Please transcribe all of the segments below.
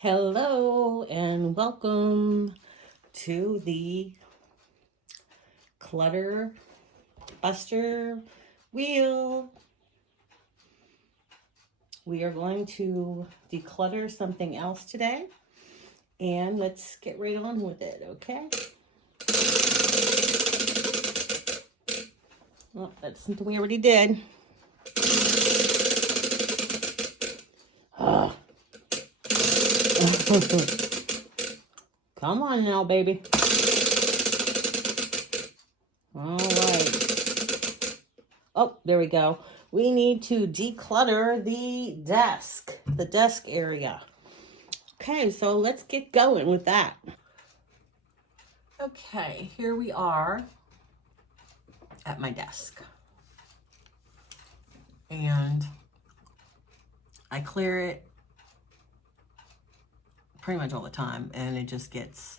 Hello and welcome to the Clutter Buster Wheel. We are going to declutter something else today, and let's get right on with it, okay? Well, that's something we already did. Come on now, baby. All right. Oh, there we go. We need to declutter the desk area. Okay, so let's get going with that. Okay, here we are at my desk. And I clear it pretty much all the time, and it just gets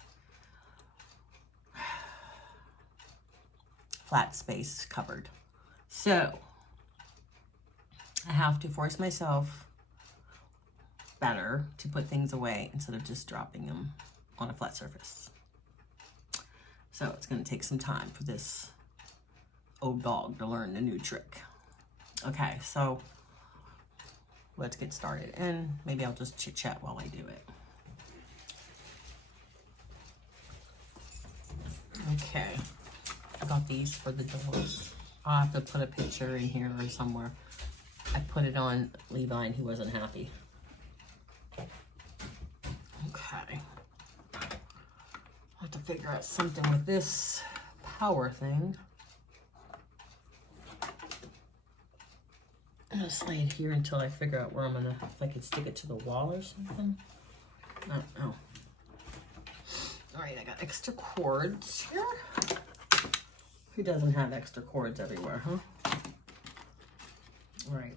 flat space covered. So I have to force myself better to put things away instead of just dropping them on a flat surface. So it's going to take some time for this old dog to learn the new trick. Okay, so let's get started, and maybe I'll just chit chat while I do it. Okay, I got these for the doors. I'll have to put a picture in here or somewhere. I put it on Levi and he wasn't happy. Okay. I'll have to figure out something with this power thing. I'm gonna slide it here until I figure out where I'm gonna, if I can stick it to the wall or something. I don't know. All right, I got extra cords here. Who doesn't have extra cords everywhere, huh? All right.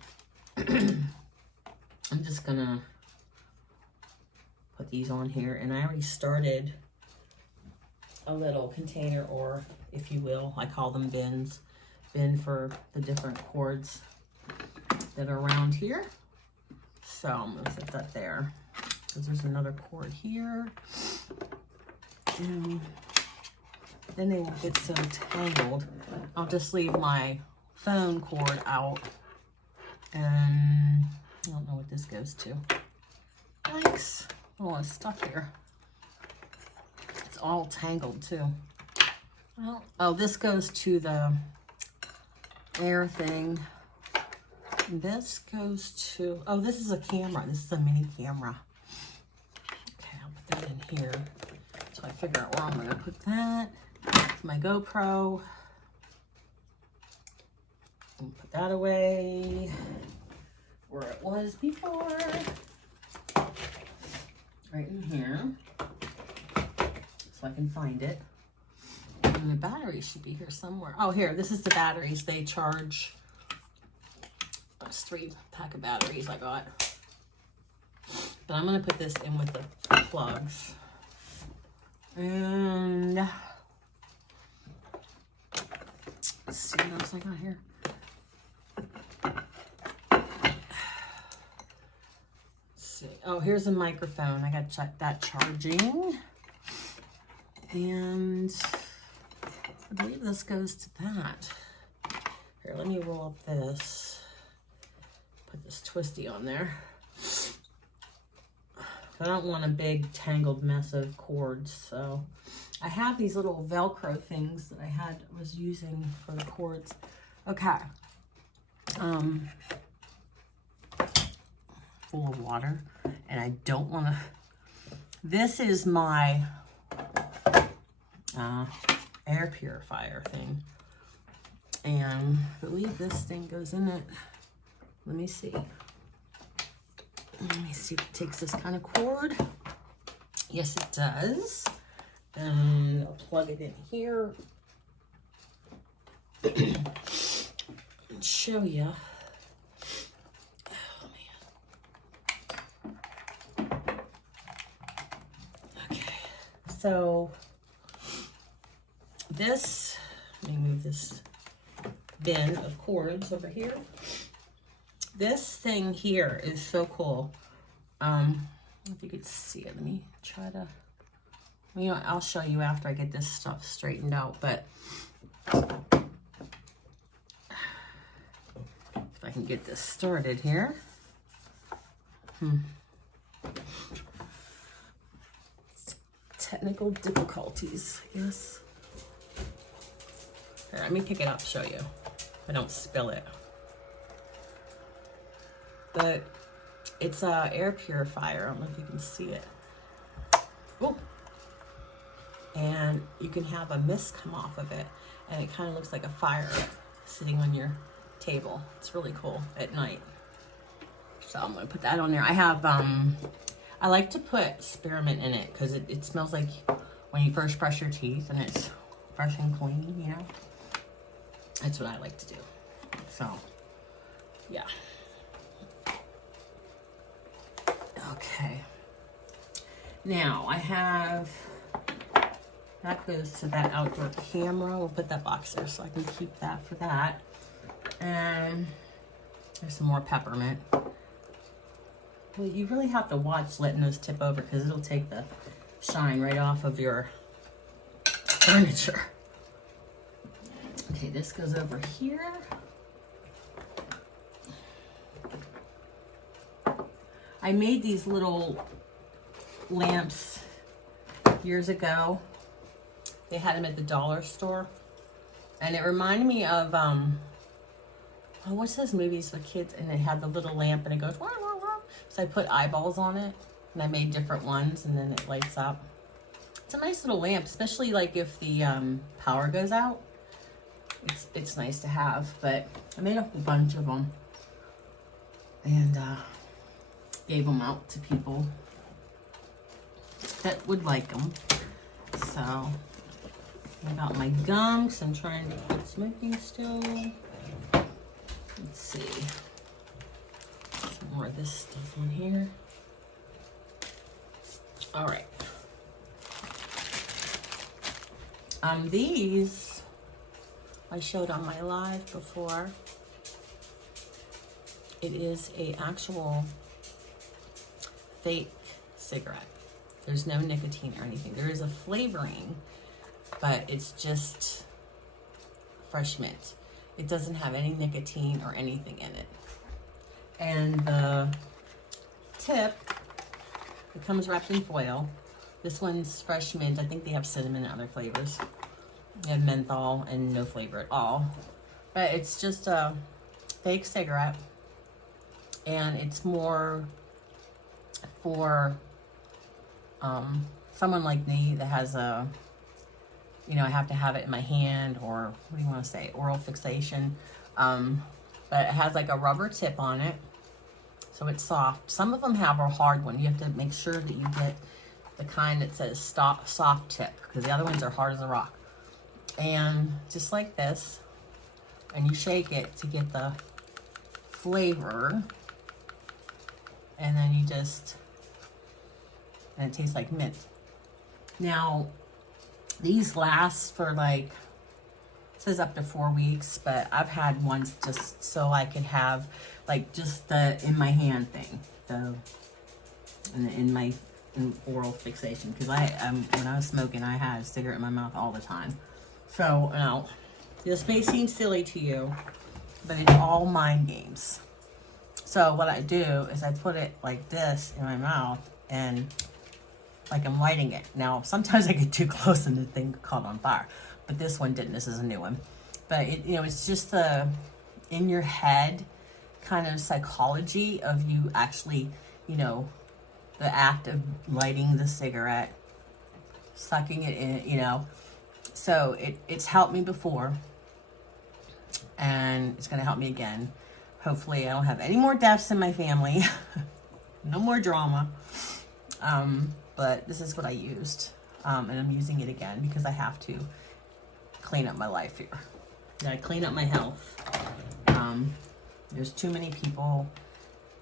I'm just gonna put these on here, and I already started a little container, or if you will, I call them bins. Bin for the different cords that are around here. So I'm gonna set that there, because there's another cord here. And then they won't get so tangled. I'll just leave my phone cord out. And I don't know what this goes to. Yikes. Oh, it's stuck here. It's all tangled too. Well, oh, this goes to the air thing. This goes to, oh, this is a camera. This is a mini camera. Okay, I'll put that in here. So I figure out where I'm gonna put that. It's my GoPro. And put that away where it was before. Right in here. So I can find it. And the batteries should be here somewhere. Oh, here, this is the batteries. They charge. There's 3-pack of batteries I got. But I'm gonna put this in with the plugs. And let's see what else I got here. Let's see. Oh, here's a microphone. I got to check that charging. And I believe this goes to that. Here, let me roll up this. Put this twisty on there. I don't want a big tangled mess of cords, so I have these little Velcro things that I was using for the cords. Okay. Full of water, and I don't want to. This is my air purifier thing, and I believe this thing goes in it. Let me see. Let me see if it takes this kind of cord. Yes, it does. And I'll plug it in here and show you. Oh, man. Okay. So this, let me move this bin of cords over here. This thing here is so cool. if you could see it. Let me try to, you know, I'll show you after I get this stuff straightened out, but if I can get this started here. Technical difficulties, yes. Here, let me pick it up, show you. I don't spill it. But it's a air purifier. I don't know if you can see it. Oh, and you can have a mist come off of it, and it kind of looks like a fire sitting on your table. It's really cool at night. So I'm gonna put that on there. I have, I like to put spearmint in it because it smells like when you first brush your teeth and it's fresh and clean, you know? That's what I like to do. So, yeah. Okay. Now I have, that goes to that outdoor camera. We'll put that box there so I can keep that for that. And there's some more peppermint. Well, you really have to watch letting those tip over because it'll take the shine right off of your furniture. Okay, this goes over here. I made these little lamps years ago. They had them at the dollar store. And it reminded me of, oh, what's those movies with kids? And they had the little lamp and it goes, wah, wah, wah. So I put eyeballs on it and I made different ones and then it lights up. It's a nice little lamp, especially like if the power goes out. It's nice to have, but I made a whole bunch of them and gave them out to people that would like them. So I got my gum because I'm trying to quit smoking still. Let's see. Some more of this stuff on here. All right. These I showed on my live before. It is a actual fake cigarette. There's no nicotine or anything. There is a flavoring, but it's just fresh mint. It doesn't have any nicotine or anything in it. And the tip, it comes wrapped in foil. This one's fresh mint. I think they have cinnamon and other flavors. They have menthol and no flavor at all. But it's just a fake cigarette. And it's more for someone like me that has a, you know, I have to have it in my hand, or what do you want to say, oral fixation. But it has like a rubber tip on it, so it's soft. Some of them have a hard one. You have to make sure that you get the kind that says soft tip, because the other ones are hard as a rock. And just like this, and you shake it to get the flavor, and then you just, and it tastes like mint. Now, these last for like, it says up to 4 weeks, but I've had ones just so I could have like just the in my hand thing, the in oral fixation, because when I was smoking, I had a cigarette in my mouth all the time. So now, this may seem silly to you, but it's all mind games. So what I do is I put it like this in my mouth and like I'm lighting it. Now, sometimes I get too close and the thing caught on fire, but this one didn't. This is a new one. But it, you know, it's just the in your head kind of psychology of you actually, you know, the act of lighting the cigarette, sucking it in, you know. So it's helped me before, and it's going to help me again. Hopefully I don't have any more deaths in my family. No more drama. But this is what I used. And I'm using it again because I have to clean up my life here. I gotta clean up my health. There's too many people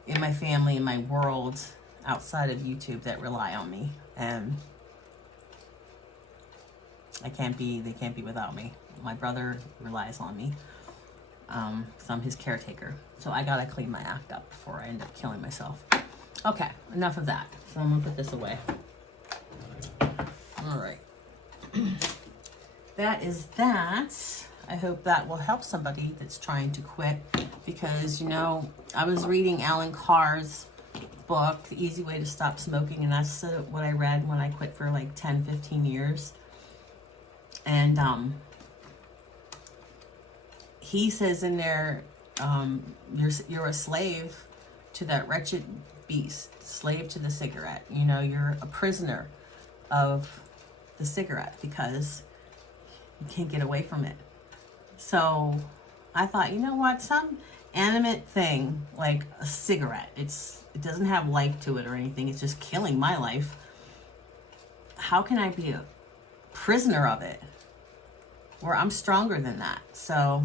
in my family, in my world, outside of YouTube that rely on me. And they can't be without me. My brother relies on me. So I'm his caretaker. So I gotta clean my act up before I end up killing myself. Okay, enough of that. So I'm gonna put this away. All right. That is that. I hope that will help somebody that's trying to quit, because, you know, I was reading Alan Carr's book, The Easy Way to Stop Smoking, and that's what I read when I quit for like 10, 15 years. And he says in there, you're a slave to that wretched beast, slave to the cigarette. You know, you're a prisoner of the cigarette because you can't get away from it. So I thought, you know what, some animate thing like a cigarette, it doesn't have life to it or anything, it's just killing my life. How can I be a prisoner of it? Or I'm stronger than that. So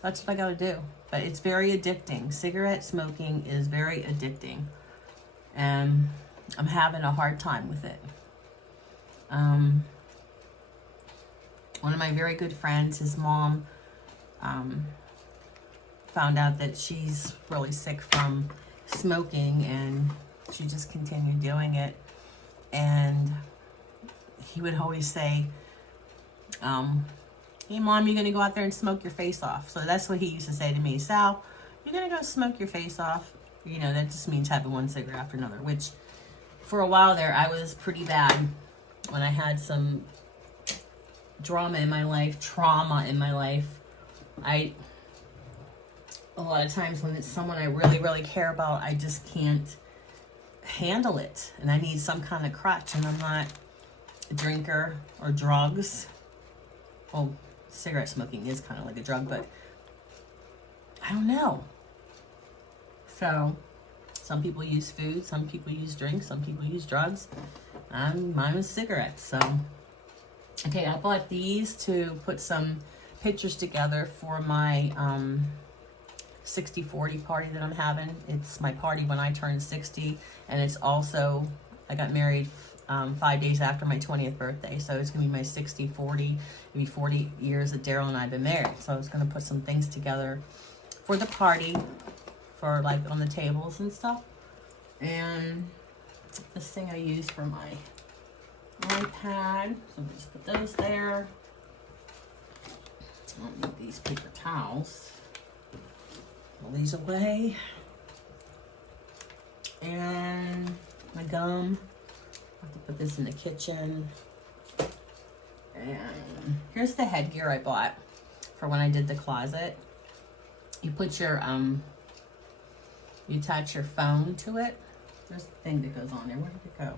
that's what I gotta do. But it's very addicting. Cigarette smoking is very addicting, and I'm having a hard time with it. One of my very good friends, his mom, found out that she's really sick from smoking, and she just continued doing it. And he would always say, hey Mom, you're gonna go out there and smoke your face off. So that's what he used to say to me. Sal, you're gonna go smoke your face off. You know, that just means having one cigarette after another, which for a while there, I was pretty bad when I had some trauma in my life. A lot of times when it's someone I really, really care about, I just can't handle it. And I need some kind of crutch, and I'm not a drinker or drugs. Well, cigarette smoking is kind of like a drug, but I don't know. So some people use food, some people use drinks, some people use drugs. Mine was cigarettes. So, okay, I bought these to put some pictures together for my 60-40 party that I'm having. It's my party when I turn 60, and it's also, I got married 5 days after my 20th birthday, so it's gonna be my 60-40. It'll be 40 years that Daryl and I have been married. So I was gonna put some things together for the party, for like on the tables and stuff. And this thing I use for my iPad, so I'm just put those there. I don't need these paper towels. Pull these away. And my gum. I have to put this in the kitchen. And here's the headgear I bought for when I did the closet. You put your, you attach your phone to it. There's a thing that goes on there. Where did it go?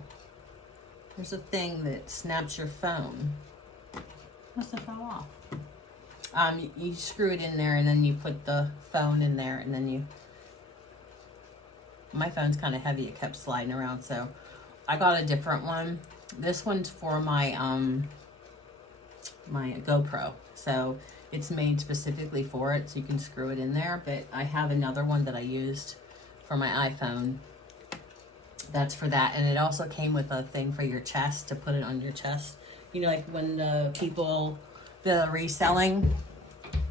There's a thing that snaps your phone. Must have fell off. You screw it in there, and then you put the phone in there, and then you, my phone's kind of heavy, it kept sliding around, so I got a different one. This one's for my my GoPro, so it's made specifically for it, so you can screw it in there. But I have another one that I used for my iPhone that's for that, and it also came with a thing for your chest, to put it on your chest. You know, like when the people, the reselling,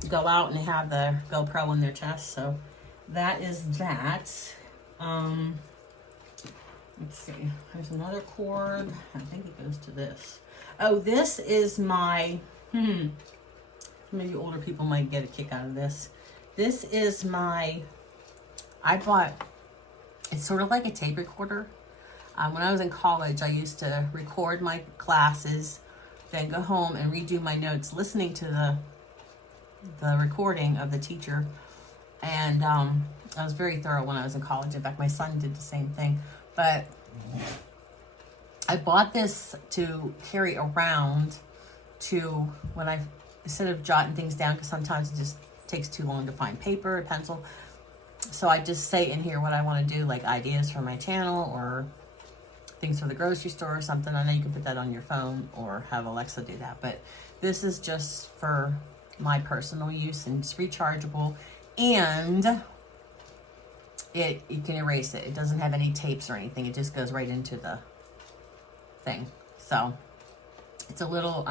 go out and have the GoPro on their chest. So that is that. Let's see, there's another cord. I think it goes to this. Oh, this is my, maybe older people might get a kick out of this. This is my, I bought, it's sort of like a tape recorder. When I was in college, I used to record my classes, then go home and redo my notes, listening to the recording of the teacher. And I was very thorough when I was in college. In fact, my son did the same thing. But I bought this to carry around to when I, instead of jotting things down, because sometimes it just takes too long to find paper or pencil. So I just say in here what I want to do, like ideas for my channel or things for the grocery store or something. I know you can put that on your phone or have Alexa do that, but this is just for my personal use, and it's rechargeable, and you can erase it. It doesn't have any tapes or anything. It just goes right into the thing. So it's a little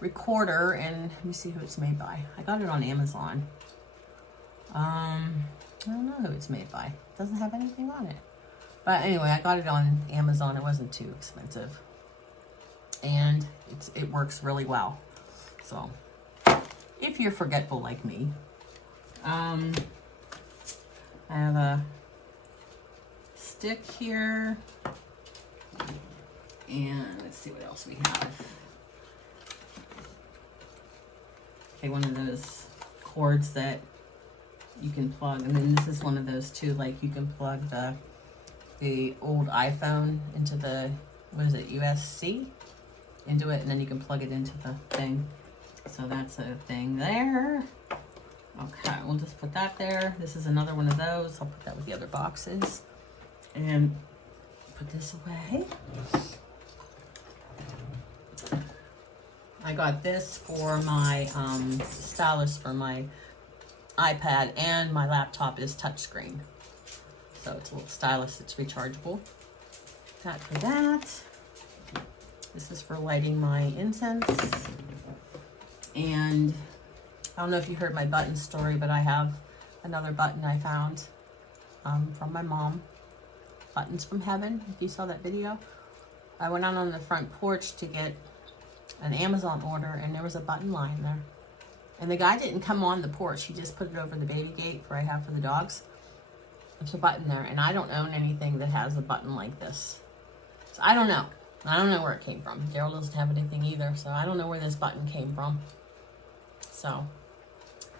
recorder, and let me see who it's made by. I got it on Amazon. I don't know who it's made by. It doesn't have anything on it. But anyway, I got it on Amazon. It wasn't too expensive. And it works really well. So, if you're forgetful like me, I have a stick here. And let's see what else we have. Okay, one of those cords that you can plug. And then this is one of those too, like you can plug the old iPhone into the, what is it, USB? Into it, and then you can plug it into the thing. So that's a thing there. Okay, we'll just put that there. This is another one of those. I'll put that with the other boxes. And put this away. I got this for my stylus for my iPad, and my laptop is touchscreen. So it's a little stylus, it's rechargeable. That for that. This is for lighting my incense. And I don't know if you heard my button story, but I have another button I found from my mom. Buttons from Heaven, if you saw that video. I went out on the front porch to get an Amazon order, and there was a button lying there. And the guy didn't come on the porch. He just put it over the baby gate I have for the dogs. There's a button there, and I don't own anything that has a button like this. So I don't know. I don't know where it came from. Daryl doesn't have anything either, so I don't know where this button came from. So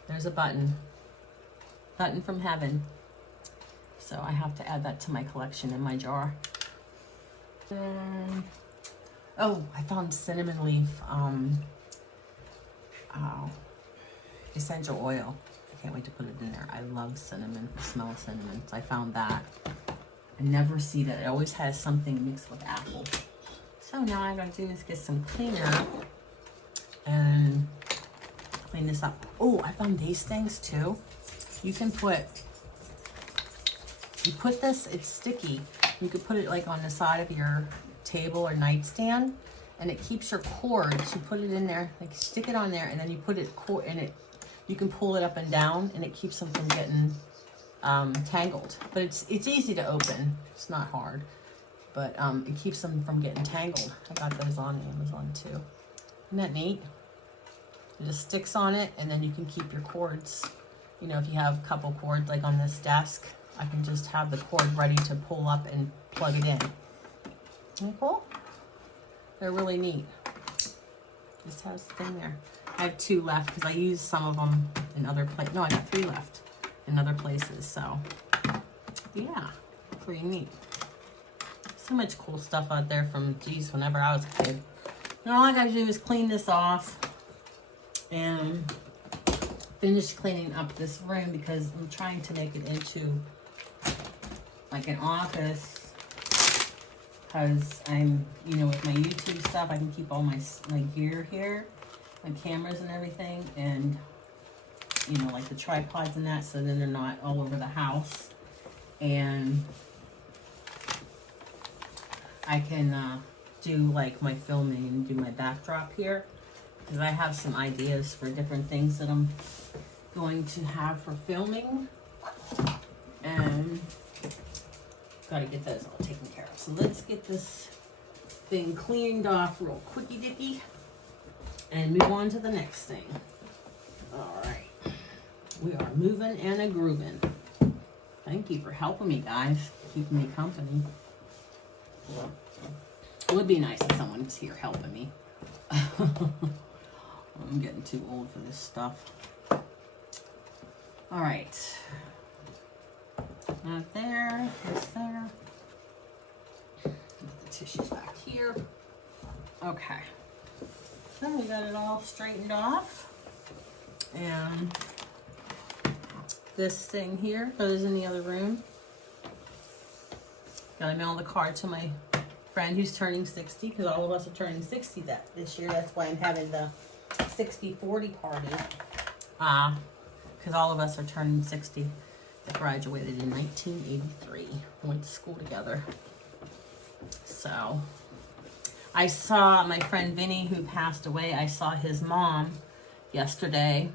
there's a button. Button from Heaven. So I have to add that to my collection in my jar. Then, oh, I found cinnamon leaf essential oil. I can't wait to put it in there. I love cinnamon, the smell of cinnamon. So I found that. I never see that. It always has something mixed with apple. So now all I gotta do is get some cleaner and clean this up. Oh, I found these things too. You can put this, it's sticky. You could put it like on the side of your table or nightstand, and it keeps your cords. You put it in there, like stick it on there, and then you put it in it. You can pull it up and down, and it keeps them from getting tangled. But it's easy to open. It's not hard, but it keeps them from getting tangled. I got those on Amazon too. Isn't that neat? It just sticks on it, and then you can keep your cords. You know, if you have a couple cords like on this desk, I can just have the cord ready to pull up and plug it in. Isn't that cool? They're really neat. Just has the thing there. I have 2 left because I used some of them in other places. No, I got 3 left in other places. So, yeah, pretty neat. So much cool stuff out there from, geez, whenever I was a kid. And all I gotta do is clean this off and finish cleaning up this room because I'm trying to make it into like an office. Because I'm, you know, with my YouTube stuff, I can keep all my gear here, my cameras and everything, and, you know, like the tripods and that, so then they're not all over the house. And I can do like my filming and do my backdrop here, because I have some ideas for different things that I'm going to have for filming, and got to get those all taken care of. So let's get this thing cleaned off real quicky dicky and move on to the next thing. All right, we are moving and a grooving. Thank you for helping me, guys, keeping me company. It would be nice if someone was here helping me. I'm getting too old for this stuff. All right. Not there, this there. Put the tissues back here. Okay. So we got it all straightened off. And this thing here goes in the other room. Gotta mail the card to my friend who's turning 60, because all of us are turning 60 this year. That's why I'm having the 60-40 party. Because all of us are turning 60. I graduated in 1983. We went to school together. So I saw my friend Vinny, who passed away. I saw his mom yesterday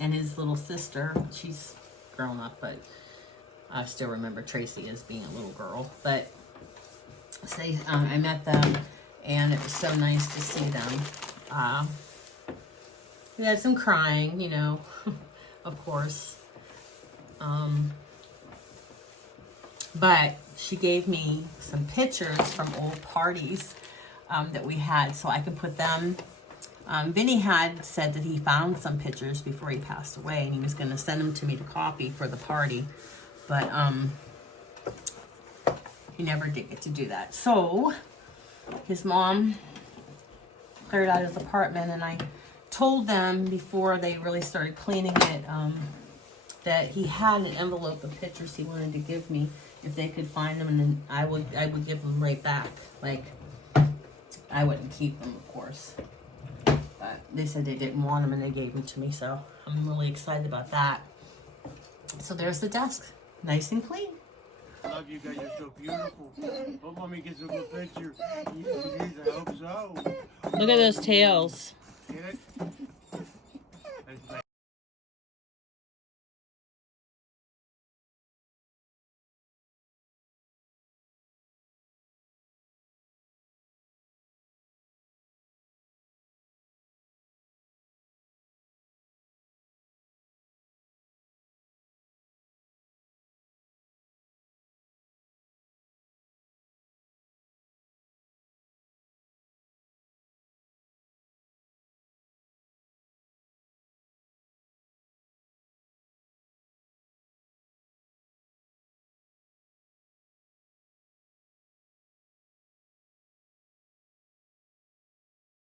and his little sister. She's grown up, but I still remember Tracy as being a little girl. But so I met them, and it was so nice to see them. We had some crying, you know, of course. But she gave me some pictures from old parties that we had, so I could put them. Vinny had said that he found some pictures before he passed away, and he was going to send them to me to copy for the party. But he never did get to do that. So his mom cleared out his apartment, and I told them before they really started cleaning it that he had an envelope of pictures he wanted to give me if they could find them, and then I would give them right back. Like, I wouldn't keep them, of course, but they said they didn't want them and they gave them to me, so I'm really excited about that. So there's the desk, nice and clean. I love you guys, you're so beautiful. Hope mommy gets a good picture. I hope so. Look at those tails. Get it?